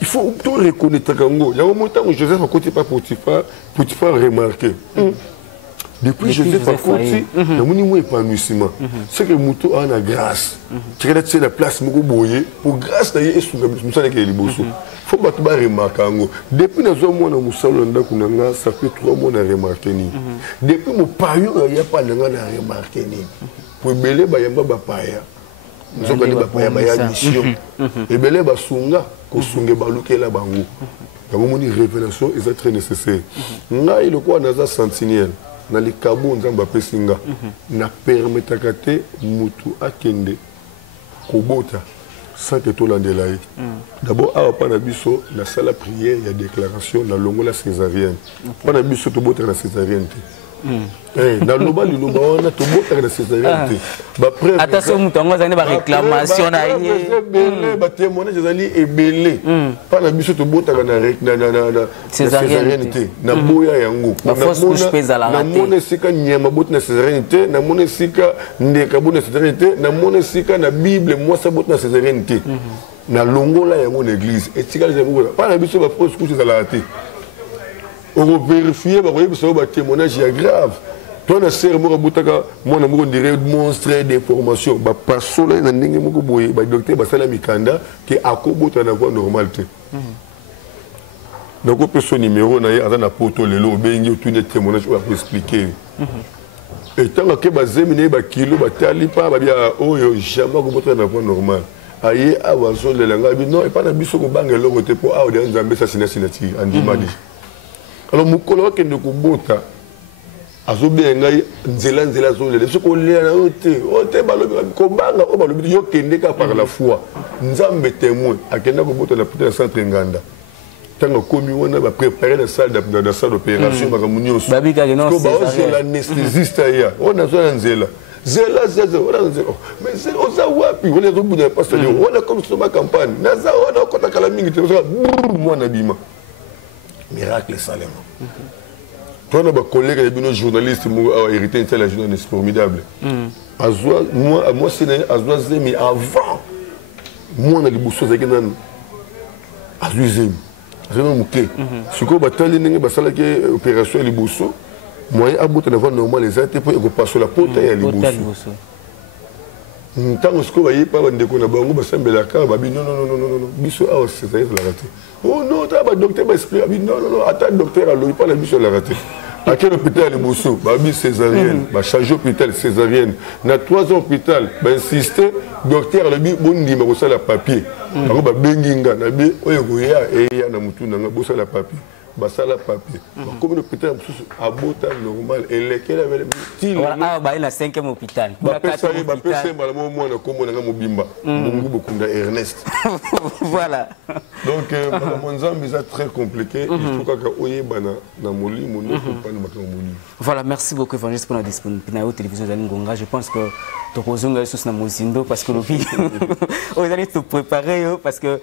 Il faut tout reconnaître. Il y a un moment où Joseph a côté pas Potiphar remarqué. Depuis Joseph a côté, il y a un épanouissement. C'est que Moutou a la grâce. Tu regardes la place, pour grâce, il y a un faut pas remarquer. Depuis que nous avons ça fait 3 mois qu'on a remarqué. Depuis que nous parlons, il n'y a pas de remarqué. Pour belé, il y a pas paya. Nous avons une mission. Et belé, basunga, ko sunge baluke la bango. Une révélation est très nécessaire. Nga il quoi naza sentinelle. Na li kabo nzamba pesinga. Na permettre kate mutu akende kobota sans que tout l'andelaye. D'abord, à Panabiso, la salle à prière, il y a déclaration dans l'ongola césarienne. Panabiso, tu bottes la césarienne. Dans le bas du Loba, on a tout bottes la césarienne. Attention, nous avons une réclamation. Les témoignages sont belés. Panabiso, tu bottes la césarienne. Na boya yango. La force couche pèse à la raté. Na monesika nyama botte la césarienne. Na monesika ndeka botte la césarienne. Na monesika na Bible, moi ça botte la césarienne. Na longola yango l'église. Et tika les amours. Panabiso va force couche à la raté. On va vérifier, on va voir que témoignage est grave. Toi, on a serré mon boutaka, moi, on a dirait monstre d'information. Bah, pas solo, on a n'engagé mon boy, bah, docteur, bah, Salam Mikanda, qui est à Kobo, tu as une voix normalité. Donc, on peut son numéro, on a un poto, le lot, ben, il y a tout un témoignage, on va expliquer. Et tant que bah, zéminé, bah, kilo, bah, talipa, bah, bien, oh, jamais, on peut une voix normale. Aïe, avant, le langage, non, et pas d'abus, on va banger l'autre pour, ah, on a un assassinat, en dimadi. Alors, mukolo qui ne kubota, azobe ngai nzela zole. Ce qu'on lit à la haute, balobi kobanga, balobi yo kende ka par la foi. Nzambe témoin, akenda kubota na puta centre nganda. Tango komi wana ba préparer la salle d'opération ba kamunyo. Babi ka non c'est l'anesthésiste ya. On a besoin nzela. Zela, mais c'est oza wapi, on est au bout de la pasteur, on a comme sur ma campagne. Naza on a kota kala mingi, moi na bima. Miracle Salem. Toi, on a des collègues, des journalistes qui ont hérité de la journaliste formidable. moi c'est azwa zemi avant moi na liboso zaki nan azwa zemi azwa muke siko batali ndenge basalaki opération ya liboso moyen abota na voie normale ezate po ekopasa la pota ya liboso ntango siko bayepa bandeko na bango basambelaka babi non biso awa césarien ezalaka te oh non ta badocteur baexplique abi non ata docteur alobi mpa na biso ezalaka te à l'hôpital de Bousso, babi césarienne, chargé l'hôpital césarienne. Na 3 ans hôpital, insister, docteur le bi bondi ma bossa la papier. Ako ba benginga na bi oyo goya e ya na mutu na bossa la papier. Basala papier. Comme l'hôpital abota normal et lequel avait petit. Voilà, ba ina 5e hôpital. Ba pesa ba pesa ba mo na komo na mobimba. Mungu bokunda Ernest. Voilà. Donc mon Nzambe c'est très compliqué, il faut que oyeba na molimo ne faut pas na molimo. Voilà, merci beaucoup évangéliste pour la disponibilité na télévision de Ngonga. Je pense que tokozonga sous na mozindo parce que le vie vous allez te préparer parce que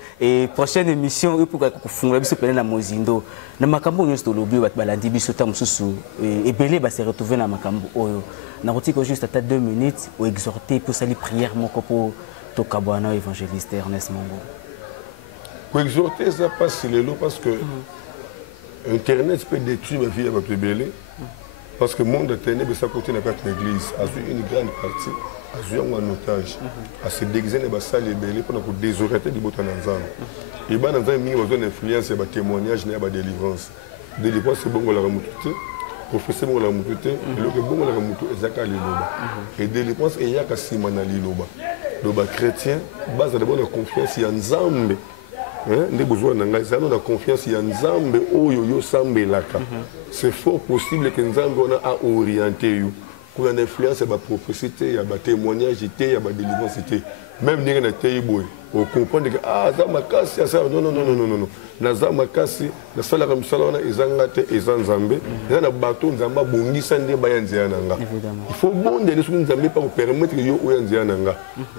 prochaine émission pour que funga biso pena na mozindo. Na makambo nyonso lobi bat balandi biso ta mususu ebele ba se retrouver na makambo oyo na rotiko juste à 2 minutes ou exhorter pour salir prière moko pour to kabwana évangéliste Ernest Mongo. Pour exhorter ça passe le lot parce que internet peut détruire la vie à votre belé parce que le monde internet ça côté na quatre l'église a eu une grande partie a eu un otage à se déguiser dans salle belé pour nous désorienter du botan ensemble. Et bien, dans un milieu, on a une influence et un témoignage et une délivrance. Délivrance, c'est bon, on l'a remonté. Professeur, on l'a remonté. Et le bon, on l'a remonté. Et délivrance, il y a qu'à Simana Liloba. Le chrétien, base d'abord la confiance, il y a un Nzambe. Nous besoin de confiance, il y a un Nzambe, oh yo Sambe laka. C'est fort possible que Nzambe a orienté. Pour une influence, il y a une prophétie, il y a un témoignage, il y a une délivrance. Même si on comprend que Zamakasi, non. Naza makasi, na sala comme ça, on a ezangate ezanzambe, il y a un bateau nzamba bongi sande bayanziananga. Il faut bon de nous nzambe pour permettre que yo oyanziananga.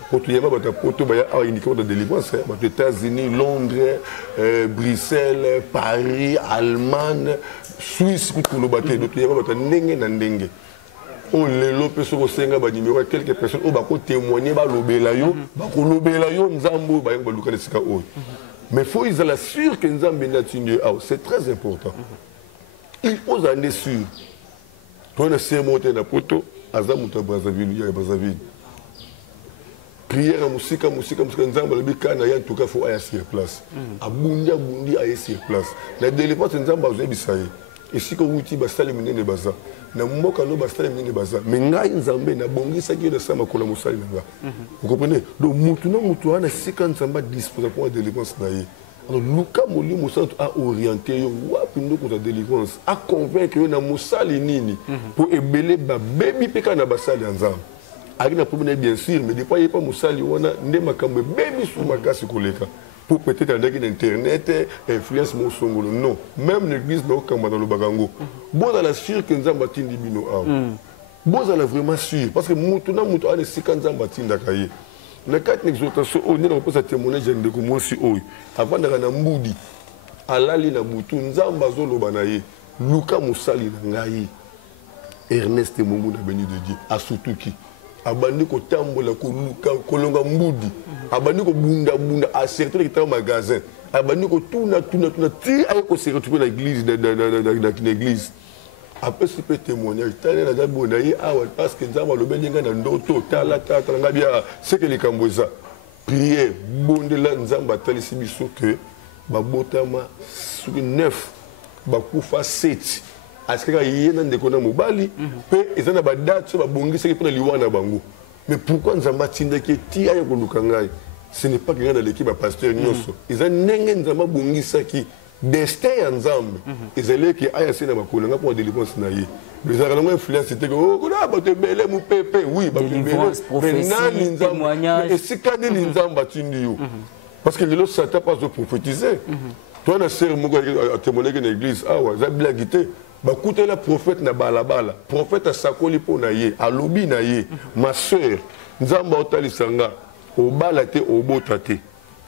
Pour tout yama bata poto baya a indiqué de délivrance, aux États-Unis, Londres, Bruxelles, Paris, Allemagne, Suisse pour le bateau, d'autres yama bata ndenge na ndenge. On les lopé sur le numéro quelques personnes qui ont témoigné ba lobelayo nzambo ba yang baluka sika oy. Mais il faut être sûr que nzambe na tinye aw, c'est très important. Il faut en être sûr. Toi na se monter na poto azamuta Brazzaville ya Brazzaville. Prière musique nzambe lebika na ya en tout cas faut aller sur place. Abundi aller sur place. La délivrance nzambe azobisaye. Et si vous avez des baza, na mboka no basale mingi baza, mais ngai nzambe na bongisa ki de sama kola musali nga. Vous comprenez? Donc mutu ana sika nzamba dispose pour la délivrance na ye. Alors Luka Molimo centre a orienté yo wapi ndoko za délivrance, a convaincre yo na musali nini pour ebele ba baby peka na basali nzambe. Avec la problème bien sûr, mais des fois il y a pas musali wana ndema kambe baby sous makasi koleka. Pour peut-être aller internet, influence mon songolo. Non, même l'église dans le Bagango. Bon, on a sûr que nous avons bâti des bino. Bon, on a vraiment sûr. Parce que nous avons des 50 ans bâti d'Akaye. Le cas d'exhortation, on est dans le témoignage de comment si haut. Avant de faire un moudi, à l'ali na boutou, nous avons besoin de banaye. Luka Moussali Nangaye. Ernest Momo na béni de Dieu. À Soutouki. Abandi ko tambola ko luka ko longa mbudi abandi ko bunda a certain que magasin abandi ko tuna ti ay ko se retrouver dans l'église dans l'église après ce petit témoignage tane na dabo na yi awa parce que nzamba lo belinga na ndoto tala ngabia c'est que les kamboza prier bonde la nzamba talisi biso que babotama sur 9 bakufa 7 parce que il y a des gens mobali pe ezana ba date ba bongisa ki pona liwana bango mais pourquoi nzamba tinda ki ti ayo kolukangai ce n'est pas que dans l'équipe à pasteur nyonso ezana nenge nzamba bongisa ki destin ya nzambe ezale ki aya sina bakolanga pour délivrance na ye mais ça vraiment influence c'était que oh kuna ba te belé mu pepe oui ba te belé mais nani nzamba et si kade nzamba tindi yo parce que le Satan pas de prophétiser toi na sœur moko a témoigné dans l'église ah ouais ça blagité écoutez le prophète na balabala, prophète a sakoli po na ye, a lobi na ye, ma soeur, nzamba otalisanga, o balate o botate.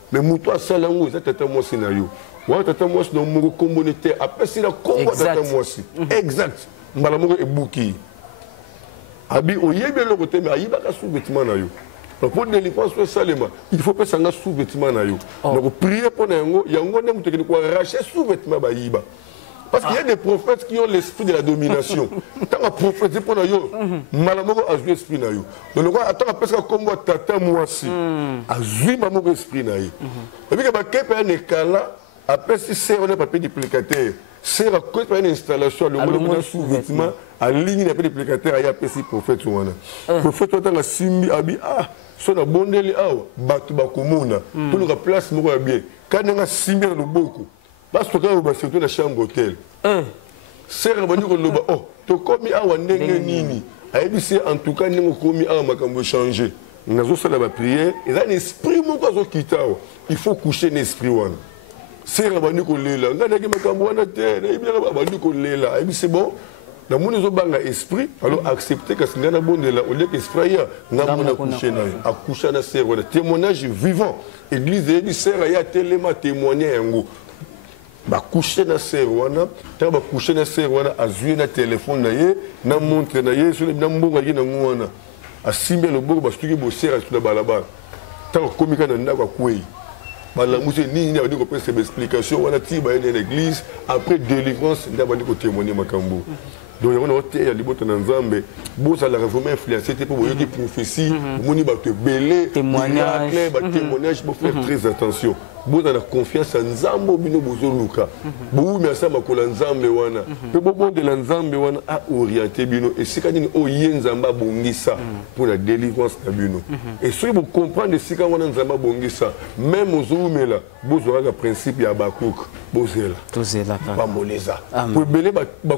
Mais muto asalango, ça tata mosi na yo. Wa tata mosi no moko kombonete, après si la kombo tata mosi. Exact. Mbala moko ebuki. Abi oyebi le côté mais ayiba ka sous-vêtement na yo. Donc pour délinquance salema, il faut pas sanga sous-vêtement na yo. Donc prier pour yango nem te ko arracher sous-vêtement ba yiba. Parce qu'il y a des prophètes qui ont l'esprit de la domination. Tant que prophète pour yo, malamoko a joué l'esprit na yo. Donc attends parce que comme tata moi si a joué mamoko esprit na yo. Et puis que ba kepa ne kala après si c'est on a papier duplicateur. C'est à cause d'une installation, le monde sous-vêtement, à ligne de duplicateur, il y a petit prophète. Le prophète, on a simbi, abi, ah, son a bondé, ah, batu bakomona, tout le place, moi, bien. Quand on a simbi, on a beaucoup. Parce que quand on va se retrouver dans la chambre d'hôtel, c'est à dire que oh, tu commis à Wandenge Nini, en tout cas, nous commis à Makambo changer. Nous avons fait la prière, et là, l'esprit, il faut coucher l'esprit. C'est rabani ko lela ngana ki makambo wana te na ibira babani ko lela et c'est bon na moni zo banga esprit alors accepter que ngana bondela au lieu esprit ya ngana coucher na accoucher na sœur wala témoignage vivant église et sœur ya telema témoigner yango ba coucher na sœur wana ta ba coucher na sœur wana azui na téléphone na ye na montre na ye sur na mbonga ye na ngwana asimbe le bogo ba stuki bo sœur sur la balabala ta komika na ndako kwei. Ni a dit qu'on peut faire des explications. On a dit dans l'église, après délivrance, il a dit qu'on témoigne Makambo. Donc, on a dit que Nzambe, bon, ça l'a vraiment influencé pour voir des prophéties, on a te belé, témoignage, il faut faire très attention. Bon, on a confiance en Nzambe, bino bozo luka. Bon, mais ça m'a collé Nzambe wana. Peu bon de Nzambe wana a orienté bino. Et c'est quand on y Nzamba bongisa pour la délivrance de bino. Et si vous comprenez si quand on a Nzamba bongisa, même aux oumela, vous aurez le principe ya bakouk, bozela. Tozela. Pas moleza. Pour belé,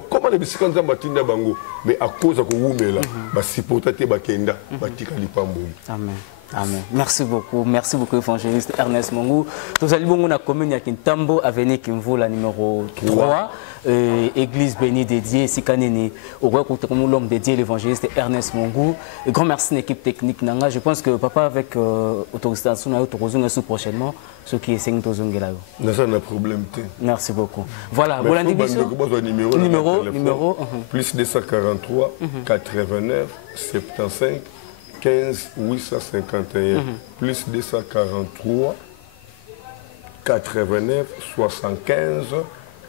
comment les biscuits Nzamba tinda bango, mais à cause de oumela, si pour tâter bakenda, batika lipambo. Amen. Amen. Merci beaucoup, évangéliste Ernest Mongou. Nous allons à la commune à Kintambo, avenue Kimvula numéro 3, église bénie dédiée, Sikaneni, au roi l'homme dédié l'évangéliste Ernest Mongou. Et grand merci à l'équipe technique Nanga. Je pense que papa avec autorisation à autorisation prochainement, ce qui est 5 là. N'a problème. Merci beaucoup. Voilà, vous l'avez dit numéro plus 243 89 75 15 851 plus 243 89 75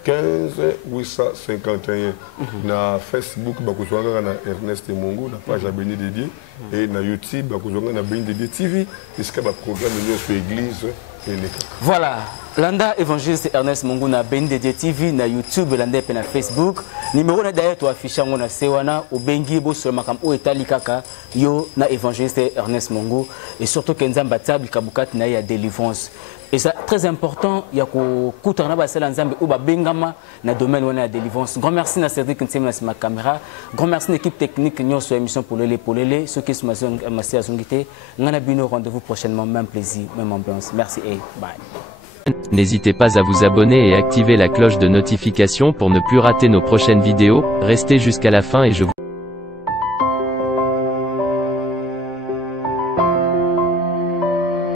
15 851 na Facebook bakozwanga na Ernest Mongou na page à Béni dédié et na YouTube bakozwanga na Béni dédié TV jusqu'à ba programme sur église et les. Voilà, Landa évangéliste Ernest Mongou na Béni dédié TV na YouTube Landa et na Facebook numéro na d'ailleurs to afficher ngona sewana au bengi bo sur makam o etali kaka yo na évangéliste Ernest Mongou et surtout kenzamba tabi kabukat na ya délivrance. Et c'est très important, il y a que basela nzambe ou bengama na domaine où on a délivrance. Grand merci à Cédric Nsema na ma caméra. Grand merci à l'équipe technique nous sur émission pour les ceux qui sont massés à Zongité. Ngana bino rendez-vous prochainement, même plaisir, même ambiance. Merci et bye. N'hésitez pas à vous abonner et activer la cloche de notification pour ne plus rater nos prochaines vidéos. Restez jusqu'à la fin et je vous